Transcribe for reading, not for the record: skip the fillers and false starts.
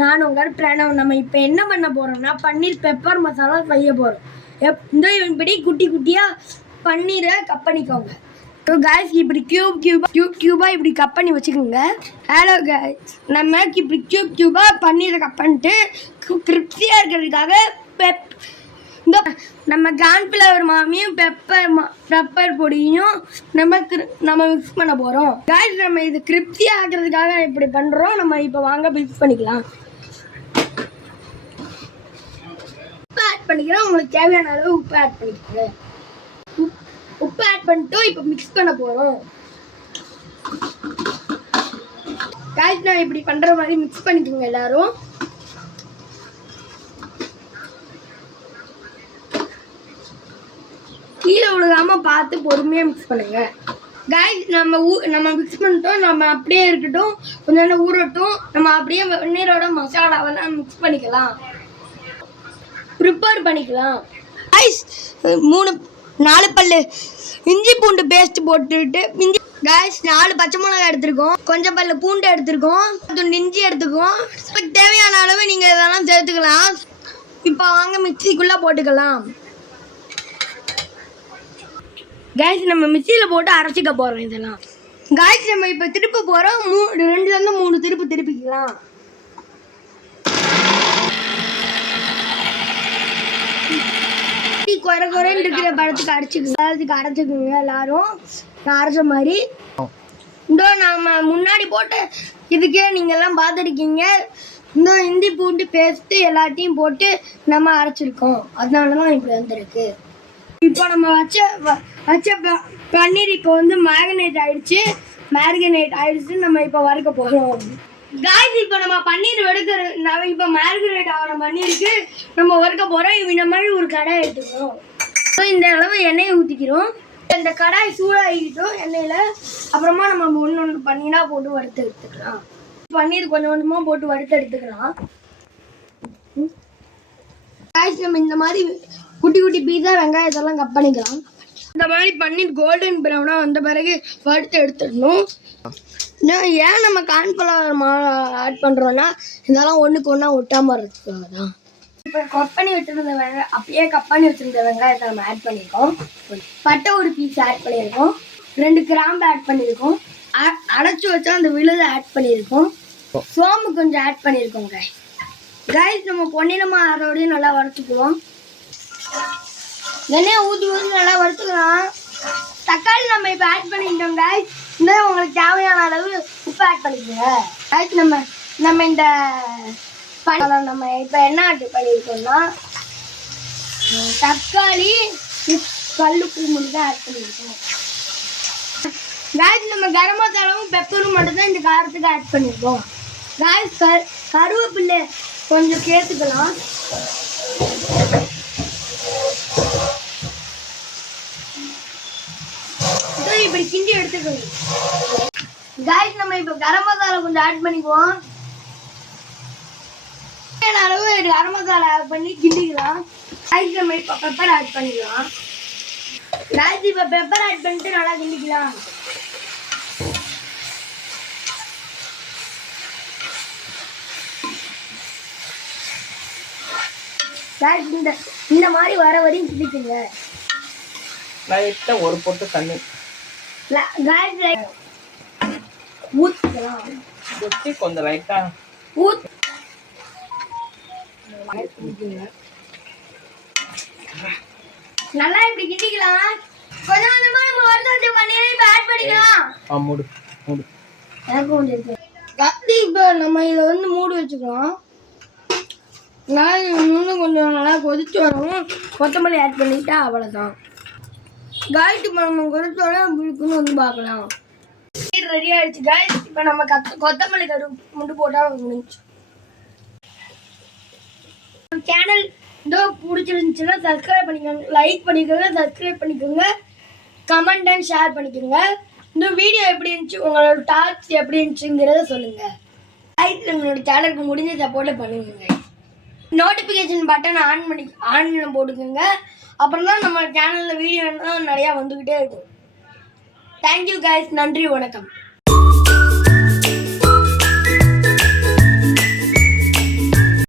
நான் உங்கள் பிரணவ். நம்ம இப்போ என்ன பண்ண போகிறோம்னா பன்னீர் பெப்பர் மசாலா செய்ய போகிறோம். இந்த இப்படி குட்டி குட்டியாக பன்னீரை கட் பண்ணிக்கோங்க. ஸோ காய்ஸ் இப்படி கியூபாக இப்படி கட் பண்ணி வச்சுக்கோங்க. ஹலோ காய்ஸ், நம்ம இப்படி கியூபாக பன்னீரை கட் பண்ணிட்டு கிரிப்ஸியாக இருக்கிறதுக்காக இந்த நம்ம கார்ன்ஃப்ளவர் மாவையும் பெப்பர் பொடியும் நம்ம மிக்ஸ் பண்ண போகிறோம். காய்ஸ் நம்ம இது கிரிப்ஸியாக ஆக்கிறதுக்காக இப்படி பண்ணுறோம். நம்ம இப்போ வாங்க மிக்ஸ் பண்ணிக்கலாம். உப்பு ஆட் பண்ணிக்கிறோம். உங்களுக்கு தேவையான அளவு உப்பு ஆட் பண்ணிக்கோங்க. உப்பு ஆட் பண்ணிட்டு இப்போ மிக்ஸ் பண்ண போகிறோம். காய்ஸ் நான் இப்படி பண்ணுற மாதிரி மிக்ஸ் பண்ணிக்கோங்க எல்லாரும். கீழே விழுகாம பார்த்து பொறுமையாக மிக்ஸ் பண்ணுங்க. காய்ஸ் நம்ம மிக்ஸ் பண்ணிட்டோம். நம்ம அப்படியே இருக்கட்டும், கொஞ்ச நேரம் ஊறட்டும். நம்ம அப்படியே வெந்நீரோட மசாலாவெல்லாம் மிக்ஸ் பண்ணிக்கலாம், ப்ரிப்பேர் பண்ணிக்கலாம். காய்ஸ் 4 பல்லு இஞ்சி பூண்டு பேஸ்ட் போட்டுட்டு காய்ஸ் 4 பச்சை மிளகாய் எடுத்துருக்கோம், கொஞ்சம் பல்லு பூண்டு எடுத்துருக்கோம், துண்டு இஞ்சி எடுத்துக்கோம். தேவையான அளவு நீங்கள் இதெல்லாம் சேர்த்துக்கலாம். இப்போ வாங்க மிக்சிக்குள்ளே போட்டுக்கலாம். காய்ஸ் நம்ம மிக்சியில் போட்டு அரைச்சிக்க போகிறோம் இதெல்லாம். காய்ஸ் நம்ம இப்போ திருப்ப போகிறோம். 2லேருந்து 3 திருப்பிக்கலாம். குறைன்னு இருக்கிற பழத்துக்கு அரைச்சிக்குங்க எல்லாரும். நான் அரைச்ச மாதிரி நம்ம முன்னாடி போட்டு இதுக்கே நீங்கள்லாம் பார்த்துருக்கீங்க. இந்த இஞ்சி பூண்டு பேஸ்ட்டு எல்லாத்தையும் போட்டு நம்ம அரைச்சிருக்கோம். அதனால தான் இப்படி வந்துருக்கு. இப்போ நம்ம வச்ச பன்னீர் இப்போ வந்து மேரினேட் ஆயிடுச்சு. நம்ம இப்போ வறுக்க போகிறோம். காய்ஸ் இப்போ நம்ம பன்னீர் இப்போ மேரினேட் ஆகிற பன்னீருக்கு நம்ம வறுக்க போகிறோம். இந்த மாதிரி ஒரு கடாய் எடுத்துக்கிறோம். ஸோ இந்த அளவு எண்ணெயை ஊற்றிக்கிறோம். இந்த கடாய் சூடாகிட்டோம் எண்ணெயில். அப்புறமா நம்ம ஒன்று பன்னீராக போட்டு வறுத்து எடுத்துக்கலாம். பன்னீர் கொஞ்சம் கொஞ்சமாக போட்டு வறுத்து எடுத்துக்கலாம். காய்ஸ் நம்ம இந்த மாதிரி குட்டி குட்டி பீஸா வெங்காயத்தெல்லாம் கட் பண்ணிக்கலாம். இந்த மாதிரி பன்னீர் கோல்டன் ப்ரௌனாக வந்த பிறகு வறுத்து எடுத்துடணும். ஏன் நம்ம கார்ன்ஃப்ளவர் மாவு ஆட் பண்ணுறோன்னா இதெல்லாம் ஒன்றுக்கு ஒன்றா ஒட்டாமல் இருக்கிறது தான். இப்போ கட் பண்ணி வச்சுருந்த அப்படியே கட் பண்ணி வச்சுருந்த வெங்காயத்தை நம்ம ஆட் பண்ணியிருக்கோம். பட்டை ஒரு பீஸ் ஆட் பண்ணியிருக்கோம். 2 கிராம்பு ஆட் பண்ணியிருக்கோம். அடைச்சி வச்சா அந்த விழுதை ஆட் பண்ணியிருக்கோம். சோம்பு கொஞ்சம் ஆட் பண்ணியிருக்கோங்க. காய்ஸ் நம்ம பொன்னிறமாக அதோடய நல்லா வறுத்துக்குவோம். எண்ணெயை ஊற்றி நல்லா வறுத்துக்கலாம். தக்காளி நம்ம இப்போ ஆட் பண்ணிக்கிட்டோம். காய்ஸ் உங்களுக்கு தேவையான அளவு உப்பு ஆட் பண்ணிக்கோங்க. காய்ஸ் நம்ம இந்த நம்ம இப்போ என்ன ஆட் பண்ணியிருக்கோம்னா தக்காளி கல்லுப்பு மட்டும் தான் ஆட் பண்ணியிருக்கோம். காய்ஸ் நம்ம கரம் மசாலாவும் பெப்பரும் மட்டும்தான் இந்த காரத்துக்கு ஆட் பண்ணியிருக்கோம். காய்ஸ் கருவேப்பிலை கொஞ்சம் சேர்த்துக்கலாம். இப்படி கிண்டி எடுத்துக்கணும். காய்ஸ் நம்ம இப்போ கரம் மசாலா கொஞ்சம் ஆட் பண்ணிக்குவோம். அளவு கரம் மசாலா ஆட் பண்ணி கிண்டிக்கலாம். காய்ஸ் நம்ம இப்போ பெப்பர் ஆட் பண்ணிக்கலாம். காய்ஸ் இப்போ பெப்பர் ஆட் பண்ணிட்டு நல்லா கிண்டிக்கலாம். காய்ஸ் இந்த மாதிரி வர வரையும் கிண்டிக்குங்க. லைட்டா ஒரு பொட்டு தண்ணி ஊத்திக்கலாம். ஊத்தி கொஞ்சம் லைட்டா நல்லா இப்படி கிண்டிக்கலாம். கொஞ்சம் கொஞ்சமா நம்ம வறுத்து பன்னீரை இப்ப ஆட் பண்ணிக்கலாம். மூடு எனக்கு ஒன்று இருக்கு. கத்தி இப்போ நம்ம இதை வந்து மூடி வச்சுக்கலாம். இன்னும் கொஞ்சம் நல்லா கொதிச்சு வரவும் கொத்தமல்லி ஆட் பண்ணிட்டா அவ்வளோதான். காய்ஸ் இப்போ நம்ம கொதிச்சோட இருக்குன்னு வந்து பார்க்கலாம். ரெடி ஆயிடுச்சு காய்ஸ். இப்போ நம்ம கொத்தமல்லி மட்டும் போட்டால் முடிஞ்சு. சேனல் பிடிச்சிருந்துச்சுன்னா சப்ஸ்கிரைப் பண்ணிக்கோங்க, லைக் பண்ணிக்கோங்க, சப்ஸ்கிரைப் பண்ணிக்கோங்க, கமெண்ட் அண்ட் ஷேர் பண்ணிக்கோங்க. இந்த வீடியோ எப்படி இருந்துச்சு, உங்களோட டாக்ஸ் எப்படி இருந்துச்சுங்கிறத சொல்லுங்கள். லைக் நம்மளோட சேனலுக்கு முடிஞ்ச சப்போர்ட்டை பண்ணுங்க. நோட்டிஃபிகேஷன் பட்டன் ஆன் போட்டுக்கோங்க. அப்புறம் தான் நம்ம சேனலில் வீடியோ நிறையா வந்துக்கிட்டே இருக்கும். Thank you guys. நன்றி, வணக்கம்.